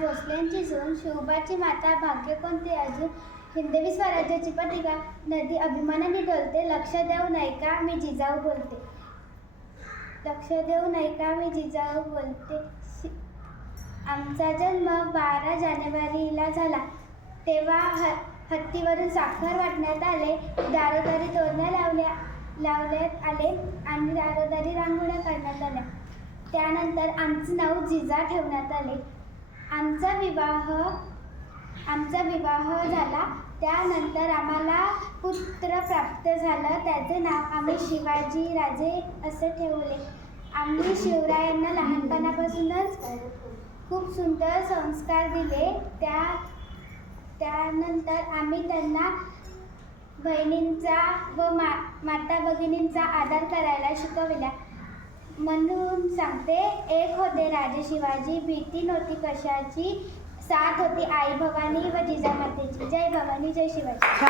भोसलेंची सून शिवबाची माता भाग्य कोणते अजून? हिंदवी स्वराज्याची पत्रिका नदी अभिमानाने डोलते लक्ष देऊ नाही का मी जिजाऊ बोलते. लक्ष देऊ नाही का मी जिजाऊ बोलते. शि- आमचा जन्म बारा जानेवारीला झाला. तेव्हा ह हत्तीवरून साखर वाटण्यात आले दारोदारी तोरणं लावल्या लावण्यात आले आणि दारोदारी रांगोळ्या करण्यात आल्या. त्यानंतर आमचं नाव जिजा ठेवण्यात आले. आमचा विवाह आमचा विवाह झाला. त्यानंतर आम्हाला पुत्र प्राप्त झालं. त्याचे नाव आम्ही शिवाजी राजे असे ठेवले. आम्ही शिवरायांना लहानपणापासूनच खूप सुंदर संस्कार दिले. त्या त्यानंतर आम्ही त्यांना बहिणींचा व मा माता भगिनींचा आदर करायला शिकविला. म्हणून सांगते एक होते राजे शिवाजी भीती नव्हती कशाची साथ होती आई भवानी व जिजामातेची. जय भवानी जय शिवाजी.